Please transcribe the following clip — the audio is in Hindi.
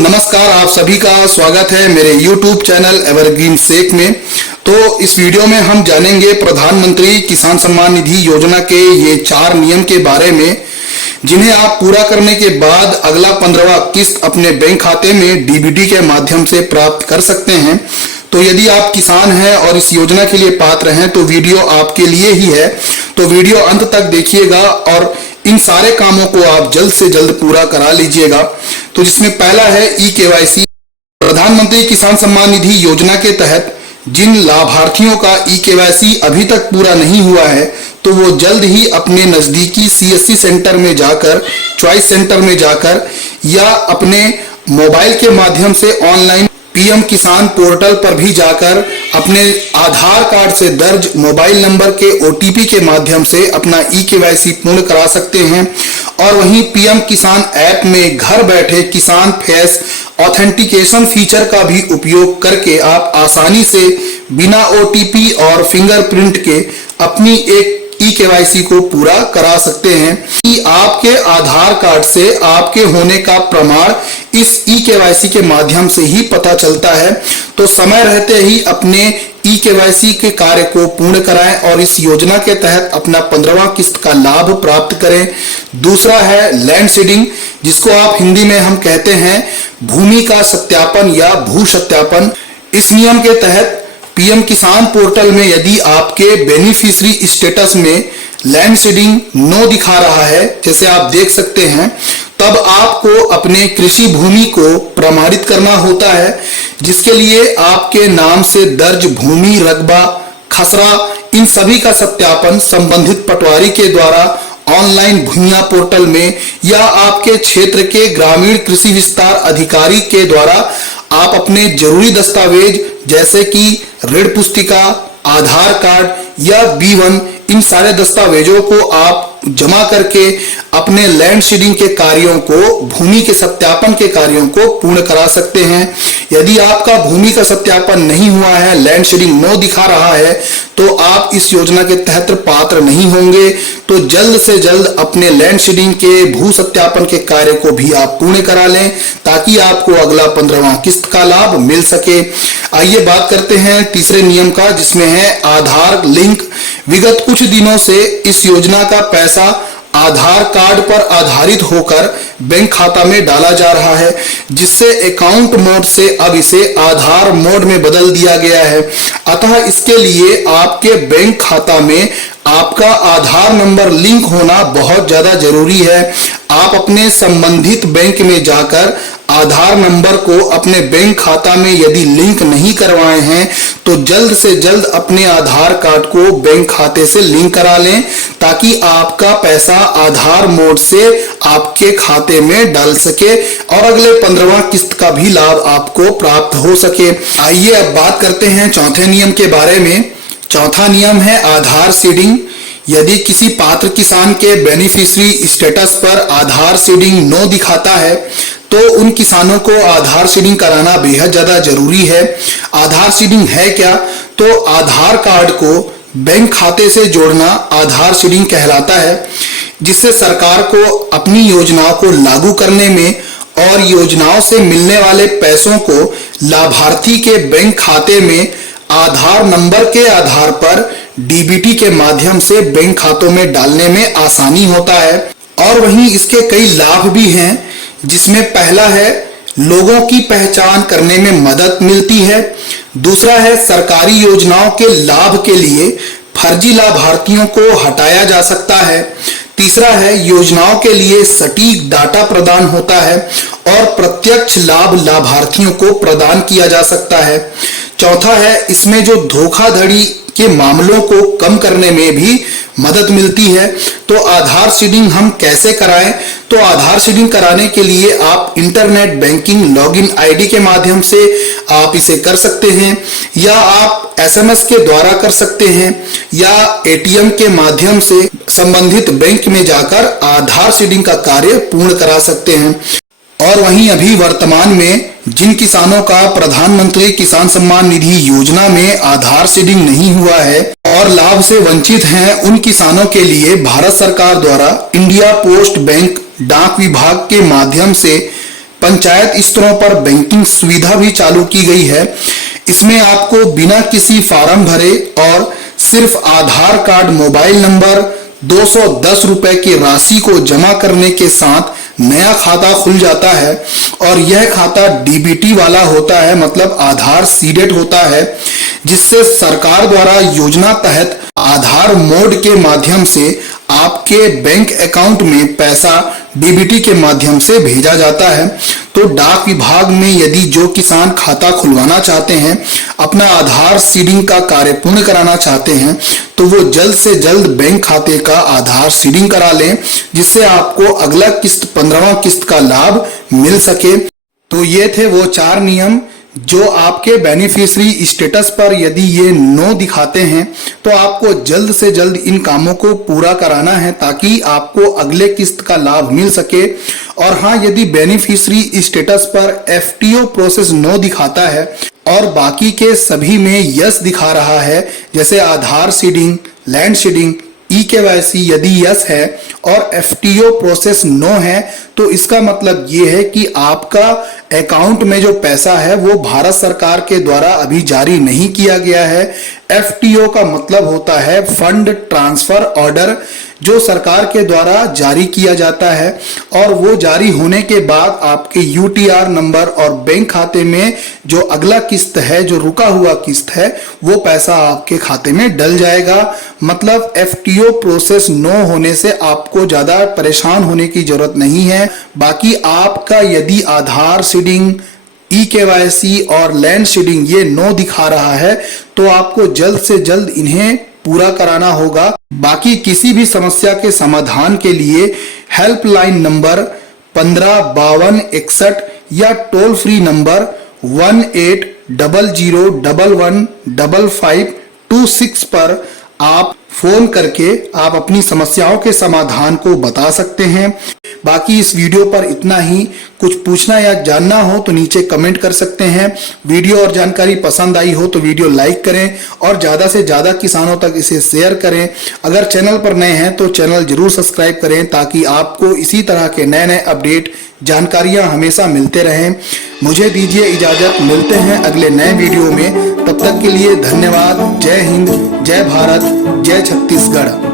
नमस्कार, आप सभी का स्वागत है मेरे YouTube चैनल एवरग्रीन सेक में। तो इस वीडियो में हम जानेंगे प्रधानमंत्री किसान सम्मान निधि योजना के ये 4 नियम के बारे में, जिन्हें आप पूरा करने के बाद अगला 15वां किस्त अपने बैंक खाते में डीबीटी के माध्यम से प्राप्त कर सकते हैं। तो यदि आप किसान हैं और इस योजना के लिए पात्र हैं तो वीडियो आपके लिए ही है। तो वीडियो अंत तक देखिएगा और इन सारे कामों को आप जल्द से जल्द पूरा करा लीजिएगा। तो जिसमें पहला है ई-केवाईसी। प्रधानमंत्री किसान सम्मान निधि योजना के तहत जिन लाभार्थियों का ई-केवाईसी अभी तक पूरा नहीं हुआ है तो वो जल्द ही अपने नजदीकी सीएससी सेंटर में जाकर, चॉइस सेंटर में जाकर या अपने मोबाइल के माध्यम से ऑनलाइन पीएम किसान पोर्टल पर भी जाकर अपने आधार कार्ड से दर्ज मोबाइल नंबर के ओटीपी के माध्यम से अपना ई-केवाईसी पूर्ण करा सकते हैं। और वहीं पीएम किसान ऐप में घर बैठे किसान फेस ऑथेंटिकेशन फीचर का भी उपयोग करके आप आसानी से बिना ओटीपी और फिंगरप्रिंट के अपनी एक ई-केवाईसी को पूरा करा सकते हैं कि आपके आधार कार्ड से आपके होने का प्रमाण इस ई-केवाईसी के माध्यम से ही पता चलता है। तो समय रहते ही अपने ई-केवाईसी के कार्य को पूर्ण कराएं और इस योजना के तहत अपना 15वां किस्त का लाभ प्राप्त करें। दूसरा है लैंड सीडिंग, जिसको आप हिंदी में हम कहते हैं भूमि का सत्यापन या भू सत्यापन। इस नियम के तहत पीएम किसान पोर्टल में यदि आपके बेनिफिशियरी स्टेटस में लैंड सीडिंग नो दिखा रहा है, जैसे आप देख सकते हैं, तब आपको अपने कृषि भूमि को प्रमाणित करना होता है, जिसके लिए आपके नाम से दर्ज भूमि, रकबा, खसरा, इन सभी का सत्यापन संबंधित पटवारी के द्वारा ऑनलाइन भूमिया पोर्टल में या आपके क्षेत्र के ग्रामीण कृषि विस्तार अधिकारी के द्वारा आप अपने जरूरी दस्तावेज जैसे कि ऋण पुस्तिका, आधार कार्ड या B1, इन सारे दस्तावेजों को आप जमा करके अपने लैंड सीडिंग के कार्यों को, भूमि के सत्यापन के कार्यों को पूर्ण करा सकते हैं। यदि आपका भूमि का सत्यापन नहीं हुआ है, लैंड सीडिंग नो दिखा रहा है, तो आप इस योजना के तहत पात्र नहीं होंगे। तो जल्द से जल्द अपने लैंड सीडिंग के भू सत्यापन के कार्य को भी आप पूर्ण करा लें ताकि आपको अगला 15वां किस्त का लाभ मिल सके। आइए बात करते हैं तीसरे नियम का, जिसमें है आधार लिंक। विगत कुछ दिनों से इस योजना का पैसा आधार कार्ड पर आधारित होकर बैंक खाता में डाला जा रहा है, जिससे अकाउंट मोड से अब इसे आधार मोड में बदल दिया गया है। अतः इसके लिए आपके बैंक खाता में आपका आधार नंबर लिंक होना बहुत ज्यादा जरूरी है। आप अपने संबंधित बैंक में जाकर आधार नंबर को अपने बैंक खाता में यदि लिंक नहीं करवाए हैं तो जल्द से जल्द अपने आधार कार्ड को बैंक खाते से लिंक करा लें ताकि आपका पैसा आधार मोड से आपके खाते में डाल सके और अगले 15वां किस्त का भी लाभ आपको प्राप्त हो सके। आइए अब बात करते हैं चौथे नियम के बारे में। चौथा नियम है आधार सीडिंग। यदि किसी पात्र किसान के बेनिफिशियरी स्टेटस पर आधार सीडिंग नो दिखाता है तो उन किसानों को आधार सीडिंग कराना बेहद ज्यादा जरूरी है। आधार सीडिंग है क्या? तो आधार कार्ड को बैंक खाते से जोड़ना आधार सीडिंग कहलाता है, जिससे सरकार को अपनी योजनाओं को लागू करने में और योजनाओं से मिलने वाले पैसों को लाभार्थी के बैंक खाते में आधार नंबर के आधार पर डीबीटी के माध्यम से बैंक खातों में डालने में आसानी होता है। और वहीं इसके कई लाभ भी हैं, जिसमें पहला है लोगों की पहचान करने में मदद मिलती है। दूसरा है सरकारी योजनाओं के लाभ के लिए फर्जी लाभार्थियों को हटाया जा सकता है। तीसरा है योजनाओं के लिए सटीक डाटा प्रदान होता है और प्रत्यक्ष लाभ लाभार्थियों को प्रदान किया जा सकता है। चौथा है इसमें जो धोखाधड़ी के मामलों को कम करने में भी मदद मिलती है। तो आधार सीडिंग हम कैसे कराएं? तो आधार सीडिंग कराने के लिए आप इंटरनेट बैंकिंग लॉगिन आईडी के माध्यम से आप इसे कर सकते हैं, या आप एसएमएस के द्वारा कर सकते हैं, या एटीएम के माध्यम से संबंधित बैंक में जाकर आधार सीडिंग का कार्य पूर्ण करा सकते हैं। और वहीं अभी वर्तमान में जिन किसानों का प्रधानमंत्री किसान सम्मान निधि योजना में आधार सीडिंग नहीं हुआ है और लाभ से वंचित हैं, उन किसानों के लिए भारत सरकार द्वारा इंडिया पोस्ट बैंक डाक विभाग के माध्यम से पंचायत स्तरों पर बैंकिंग सुविधा भी चालू की गई है। इसमें आपको बिना किसी फॉर्म भरे और सिर्फ आधार कार्ड, मोबाइल नंबर, 210 रुपए की राशि को जमा करने के साथ नया खाता खुल जाता है। और यह खाता डीबीटी वाला होता है, मतलब आधार सीडेड होता है, जिससे सरकार द्वारा योजना तहत आधार मोड के माध्यम से आपके बैंक अकाउंट में पैसा डीबीटी के माध्यम से भेजा जाता है। तो डाक विभाग में यदि जो किसान खाता खुलवाना चाहते हैं, अपना आधार सीडिंग का कार्य पूर्ण कराना चाहते हैं, तो वो जल्द से जल्द बैंक खाते का आधार सीडिंग करा लें, जिससे आपको अगला किस्त 15वां किस्त का लाभ मिल सके। तो ये थे वो 4 नियम जो आपके बेनिफिशियरी स्टेटस पर यदि ये नो दिखाते हैं तो आपको जल्द से जल्द इन कामों को पूरा कराना है, ताकि आपको अगले किस्त का लाभ मिल सके। और हाँ, यदि बेनिफिशियरी स्टेटस पर एफटीओ प्रोसेस नो दिखाता है और बाकी के सभी में यस दिखा रहा है, जैसे आधार सीडिंग, लैंड सीडिंग, ई-केवाईसी यदि यस है और एफटीओ प्रोसेस नो है, तो इसका मतलब ये है कि आपका अकाउंट में जो पैसा है वो भारत सरकार के द्वारा अभी जारी नहीं किया गया है। एफटीओ का मतलब होता है फंड ट्रांसफर ऑर्डर, जो सरकार के द्वारा जारी किया जाता है, और वो जारी होने के बाद आपके यूटीआर नंबर और बैंक खाते में जो अगला किस्त है, जो रुका हुआ किस्त है, वो पैसा आपके खाते में डल जाएगा। मतलब एफटीओ प्रोसेस नो होने से आपको ज्यादा परेशान होने की जरूरत नहीं है। बाकी आपका यदि आधार सीडिंग, ई-केवाईसी और लैंड सीडिंग ये नो दिखा रहा है, तो आपको जल्द से जल्द इन्हें पूरा कराना होगा। बाकी किसी भी समस्या के समाधान के लिए हेल्पलाइन नंबर 155261 या टोल फ्री नंबर 1800115526 पर आप फोन करके आप अपनी समस्याओं के समाधान को बता सकते हैं। बाकी इस वीडियो पर इतना ही। कुछ पूछना या जानना हो तो नीचे कमेंट कर सकते हैं। वीडियो और जानकारी पसंद आई हो तो वीडियो लाइक करें और ज्यादा से ज्यादा किसानों तक इसे शेयर करें। अगर चैनल पर नए हैं तो चैनल जरूर सब्सक्राइब करें, ताकि आपको इसी तरह के नए नए अपडेट, जानकारियां हमेशा मिलते रहें। मुझे दीजिए इजाजत, मिलते हैं अगले नए वीडियो में। तब तक के लिए धन्यवाद। जय हिंद, जय भारत, जय छत्तीसगढ़।